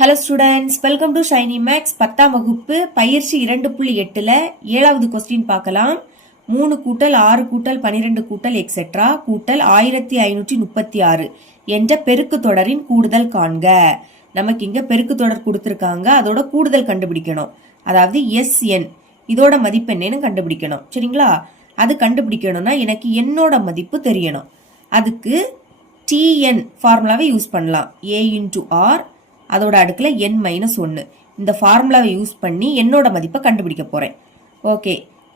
Hello students, welcome to Shiny Max. 10ஆம் வகுப்பு பயிற்சி 2.8ல் 7வது கொஸ்டின் பார்க்கலாம். 3 கூட்டல் 6 கூட்டல் 12 கூட்டல் எக்ஸெட்ரா கூட்டல் 1536 என்ற பெருக்கு தொடரின் கூடுதல் காண்க. நமக்கு இங்க பெருக்கு தொடர் கொடுத்துருக்காங்க, அதோட கூடுதல் கண்டுபிடிக்கணும். அதாவது SN இதோட மதிப்பு என்னன்னு கண்டுபிடிக்கணும். சரிங்களா? அது கண்டுபிடிக்கணும்னா எனக்கு என்னோட மதிப்பு தெரியணும். அதுக்கு TN ஃபார்முலாவை யூஸ் பண்ணலாம். A into R அதோட அடுக்குல n-1 இந்த ஃபார்முலாவை யூஸ் பண்ணி என்னோட மதிப்பை கண்டுபிடிக்க போறேன். ஓகே,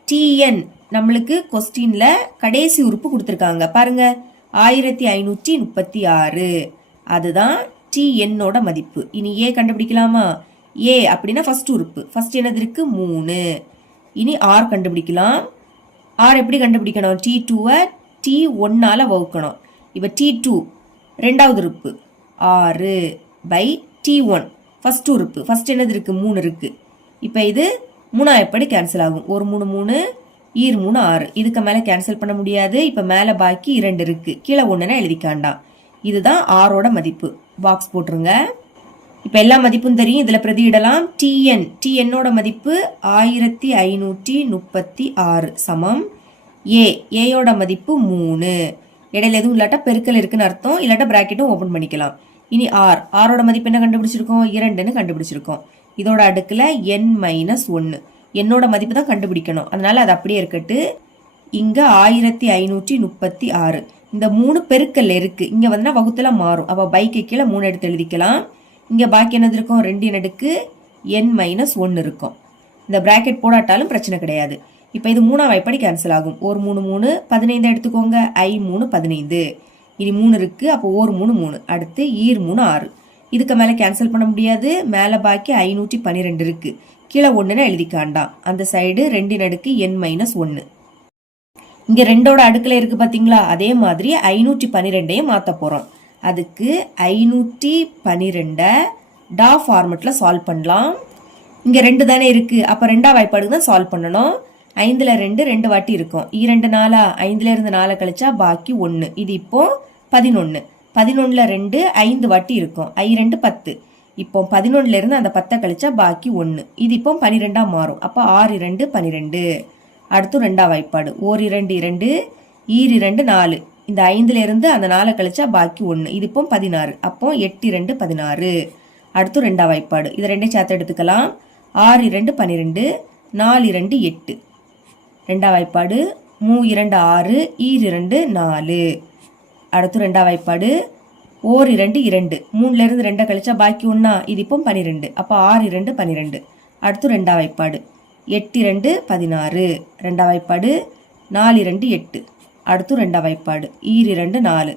TN நம்மளுக்கு கொஸ்டின்ல கடைசி உறுப்பு கொடுத்துருக்காங்க பாருங்க, 1536. அதுதான் TNோட மதிப்பு. இனி A கண்டுபிடிக்கலாமா? A அப்படின்னா ஃபர்ஸ்ட் உறுப்பு, ஃபர்ஸ்ட் என்னது இருக்கு 3. இனி R கண்டுபிடிக்கலாம். R எப்படி கண்டுபிடிக்கணும்? T2-வை T1ஆல வகுக்கணும். இப்போ T2 ரெண்டாவது உறுப்பு 6 by T1 ஃபர்ஸ்ட் உறுப்பு, ஃபர்ஸ்ட் என்னது இருக்கு 3 இருக்கு. இப்போ இது 3 எப்படி கேன்சல் ஆகும்? ஒரு 3 3 ஈர் 3 6. இதுக்கு மேலே கேன்சல் பண்ண முடியாது. இப்போ மேலே பாக்கி 2 இருக்கு, கீழே 1ன்னு எழுதிக்காண்டாம். இதுதான் ஆரோட மதிப்பு. பாக்ஸ் போட்டுருங்க. இப்போ எல்லா மதிப்பும் தெரியும், இதில் பிரதியிடலாம். TNோட மதிப்பு 1536 சமம் ஏயோட மதிப்பு 3. இடையில எதுவும் இல்லாட்டா பெருக்கல் இருக்குன்னு அர்த்தம், இல்லாட்டா பிராக்கெட்டும் ஓபன் பண்ணிக்கலாம். இனி ஆரோட மதிப்பு என்ன கண்டுபிடிச்சிருக்கோம்? 2ன்னு கண்டுபிடிச்சிருக்கோம். இதோட அடுக்குல n-1 என்னோட மதிப்பு தான் கண்டுபிடிக்கணும். அதனால அது அப்படியே இருக்கட்டு. இங்க 1536 இந்த 3 பெருக்கல்ல இருக்கு. இங்க வந்து வகுத்துல மாறும். அப்ப பைக்கு கீழே 3 எடுத்து எழுதிக்கலாம். இங்க பாக்கி என்னது இருக்கும்? 2 அடுக்கு n-1 இருக்கும். இந்த பிராக்கெட் போடாட்டாலும் பிரச்சனை கிடையாது. இப்ப இது 3ஆம் எப்படி கேன்சல் ஆகும்? ஒரு 3 3 15 எடுத்துக்கோங்க. I3 15. இனி 3 இருக்கு, அப்போ ஒரு 3 3. அடுத்து ஈர் 3 6. இதுக்கு மேல கேன்சல் பண்ண முடியாது. மேல பாக்கி 512 இருக்கு, கீழே 1ன்னு எழுதிக்காண்டாம். அந்த சைடு 2 அடுக்கு n-1. இங்க 2ஓட அடுக்குல இருக்கு பாத்தீங்களா? அதே மாதிரி 512ஐயும் மாத்த போறோம். அதுக்கு 512 டா ஃபார்மெட்ல சால்வ் பண்ணலாம். இங்க 2 தானே இருக்கு, அப்ப 2ஆம் வாய்ப்பாடுக்கு தான் சால்வ் பண்ணணும். 5ல 2 வாட்டி இருக்கும். 2 4 5ல இருந்து 4 கழிச்சா பாக்கி 1. இது இப்போ 11. 11ல 2 5 வாட்டி இருக்கும். I2 10. இப்போ 11ல இருந்து அந்த 10 கழிச்சா பாக்கி 1. இது இப்போ 12ஆ மாறும். அப்ப 6 2 12. அடுத்து 2ஆம் வாய்ப்பாடு. ஓர் 2 2 ஈர் 2 4. இந்த 5ல இருந்து அந்த 4 கழிச்சா பாக்கி 1. இது இப்போ 16. அப்போ 8 2 16. அடுத்து 2ஆம் வாய்ப்பாடு. இது 2ஐயும் சேர்த்து எடுத்துக்கலாம். 6 2 12 4 2 8. 2ஆம் வாய்ப்பாடு. 3 2 6 ஈர் 2 4. அடுத்து 2ஆம் வாய்ப்பாடு. ஓர் 2 2 3ல இருந்து 2 கழிச்சா பாக்கி 1. இது இப்போ 12. அப்ப 6 2 12. அடுத்து 2ஆம் வாய்ப்பாடு. 8 2 16. 2ஆம் வாய்ப்பாடு. 4 2 8. அடுத்து 2ஆம் வாய்ப்பாடு. ஈர் 2 4.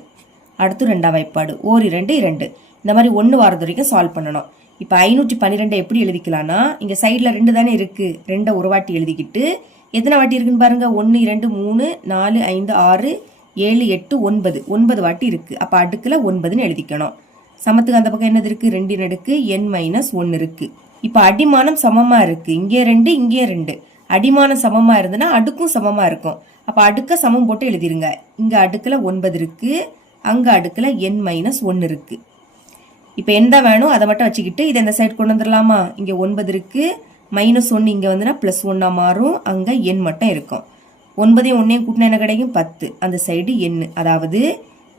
அடுத்து 2ஆம் வாய்ப்பாடு. ஓர் 2 2. இந்த மாதிரி 1 வாரது வரைக்கும் சால்வ் பண்ணணும். இப்ப 512 எப்படி எழுதிக்கலாம்னா, இங்க சைட்ல 2 தானே இருக்கு, 2 ஒரு வாட்டி எழுதிக்கிட்டு எத்தனை வாட்டி இருக்குன்னு பாருங்க. 1 2 3 4 5 6 7 8 9 9 வாட்டி இருக்கு. அப்ப அடுக்குல 9ன்னு எழுதிக்கணும். சமத்துக்கு அந்த பக்கம் என்னது இருக்கு? 2 அடுக்கு n-1 இருக்கு. இப்ப அடிமானம் சமமா இருக்கு. இங்கே 2 இங்கே 2. அடிமானம் சமமா இருந்ததுன்னா அடுக்கும் சமமா இருக்கும். அப்ப அடுக்க சமம் போட்டு எழுதிருங்க. இங்க அடுக்குல 9 இருக்கு, அங்க அடுக்குல n-1 இருக்கு. இப்ப எந்த வேணும் அதை மட்டும் வச்சுக்கிட்டு இதை இந்த சைடு கொண்டு வந்துடலாமா? இங்க 9 இருக்கு, -1 இங்க வந்துன்னா +1ஆ மாறும். அங்க n மட்டும் இருக்கும். 9ஐயும் 1ஐயும் கூட்டினா என்ன கிடைக்கும்? 10. அந்த சைடு n. அதாவது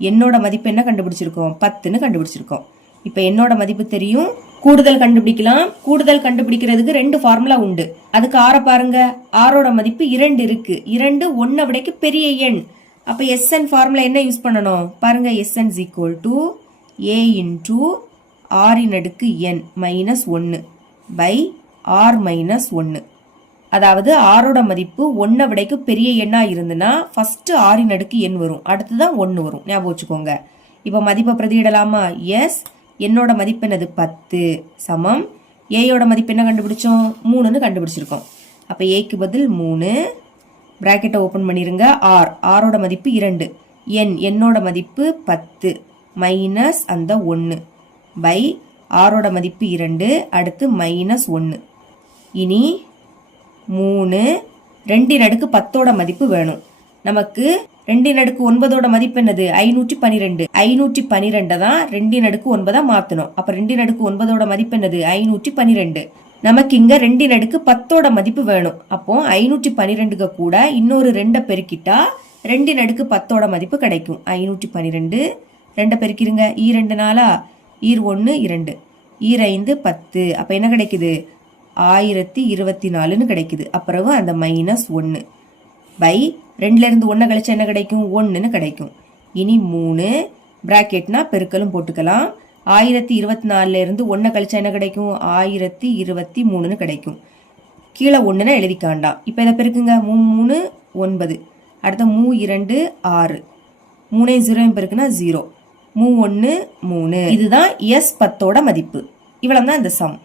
என்னோட மதிப்பு என்ன கண்டுபிடிச்சிருக்கோம்? 10ன்னு கண்டுபிடிச்சிருக்கோம். இப்ப என்னோட மதிப்பு தெரியும். கூடுதல் கண்டுபிடிக்கலாம். கூடுதல் கண்டுபிடிக்கிறதுக்கு 2 ஃபார்முலா உண்டு. அதுக்கு ஆற பாருங்க. ஆரோட மதிப்பு 2 இருக்கு. 2 1 விடைக்கு பெரிய எண். அப்ப SN ஃபார்முலா என்ன யூஸ் பண்ணணும் பாருங்க. SN = A into r-n-1 by r-1. அதாவது ஆரோட மதிப்பு 1 விடைக்கு பெரிய எண்ணா இருந்துன்னா ஃபர்ஸ்ட் r-n வரும், அடுத்துதான் 1 வரும். ஞாபகம் வச்சுக்கோங்க. இப்ப மதிப்பை பிரதியிடலாமா? எஸ். என்னோட மதிப்பு என்னது? 10 சமம் ஏயோட மதிப்பு என்ன கண்டுபிடிச்சோம்? 3ன்னு கண்டுபிடிச்சிருக்கோம். அப்ப ஏக்கு பதில் 3. பிராக்கெட்டை ஓபன் பண்ணிருங்க. ஆரோட மதிப்பு 2. என்னோட மதிப்பு 10 மைனஸ் அந்த 1 பை ஆரோட மதிப்பு 2. அடுத்து -1. இனி 3 2 அடுக்கு 10ஓட மதிப்பு வேணும். நமக்கு 2/9 மதிப்பு என்னது 512. 512 தான் 2/9 மாத்தணும். அப்ப 2/9 மதிப்பு என்னது 512. நமக்கு இங்க 2/10 மதிப்பு வேணும். அப்போ 512 கூட இன்னொரு 2 பெருக்கிட்டா 2/10 மதிப்பு கிடைக்கும். 512 2 பெருக்கிருங்க. 2 4 1 2 5 10. அப்ப என்ன கிடைக்குது 1024 கிடைக்குது. அப்புறம் அந்த -1 பை 2ல இருந்து 1 கழிச்சா என்ன கிடைக்கும் 1 கிடைக்கும். இனி 3 பிராக்கெட்னா பெருக்கலும் போட்டுக்கலாம். 1024ல இருந்து 1 கழிச்சா என்ன கிடைக்கும் 1023 கிடைக்கும். கீழே 1ன்னு எழுதிக்காண்டாம். இப்போ இதை பெருக்குங்க. 3 9. அடுத்த 2 6. 3 0 பெருக்குனா 0. 1 3. இதுதான் S10 மதிப்பு. இவ்வளவுதான் இந்த சம்.